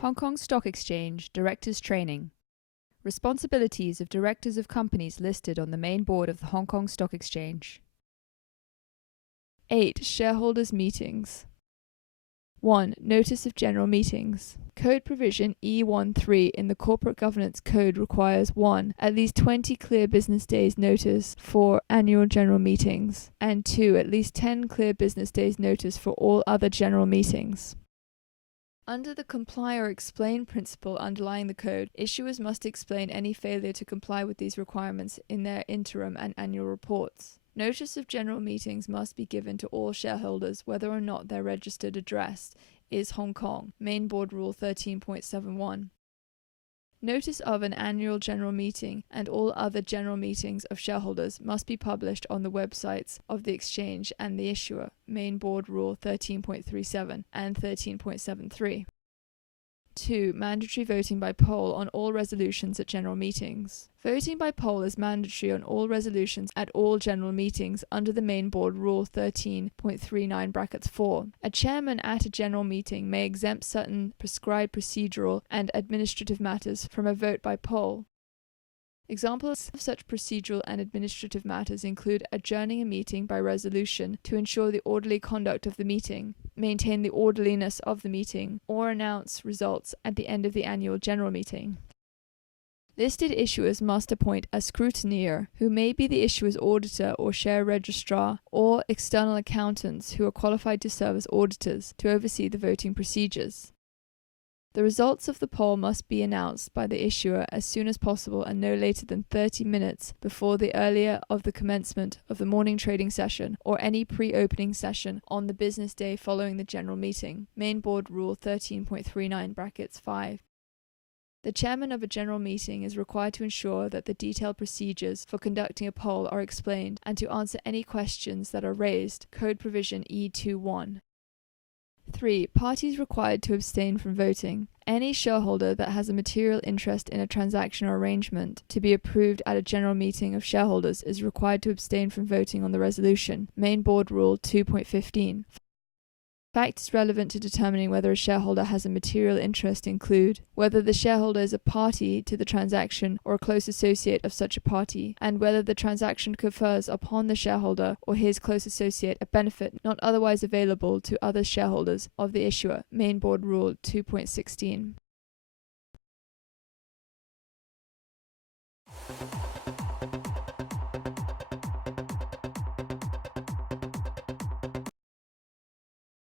Hong Kong Stock Exchange Directors Training. Responsibilities of directors of companies listed on the main board of the Hong Kong Stock Exchange. 8. Shareholders meetings. 1. Notice of general meetings. Code provision E13 in the Corporate Governance Code requires 1. At least 20 clear business days notice for annual general meetings, and 2. At least 10 clear business days notice for all other general meetings. Under the comply or explain principle underlying the code, issuers must explain any failure to comply with these requirements in their interim and annual reports. Notice of general meetings must be given to all shareholders whether or not their registered address is Hong Kong, Main Board Rule 13.71. Notice of an annual general meeting and all other general meetings of shareholders must be published on the websites of the exchange and the issuer, Main Board Rule 13.37 and 13.73. 2. Mandatory voting by poll on all resolutions at general meetings. Voting by poll is mandatory on all resolutions at all general meetings under the Main Board Rule 13.39(4). A chairman at a general meeting may exempt certain prescribed procedural and administrative matters from a vote by poll. Examples of such procedural and administrative matters include adjourning a meeting by resolution to ensure the orderly conduct of the meeting, maintain the orderliness of the meeting, or announce results at the end of the annual general meeting. Listed issuers must appoint a scrutineer, who may be the issuer's auditor or share registrar, or external accountants who are qualified to serve as auditors, to oversee the voting procedures. The results of the poll must be announced by the issuer as soon as possible and no later than 30 minutes before the earlier of the commencement of the morning trading session or any pre-opening session on the business day following the general meeting. Main Board Rule 13.39(5). The chairman of a general meeting is required to ensure that the detailed procedures for conducting a poll are explained and to answer any questions that are raised. Code provision E21. 3. Parties required to abstain from voting. Any shareholder that has a material interest in a transaction or arrangement to be approved at a general meeting of shareholders is required to abstain from voting on the resolution. Main Board Rule 2.15. Factors relevant to determining whether a shareholder has a material interest include whether the shareholder is a party to the transaction or a close associate of such a party, and whether the transaction confers upon the shareholder or his close associate a benefit not otherwise available to other shareholders of the issuer. Main Board Rule 2.16.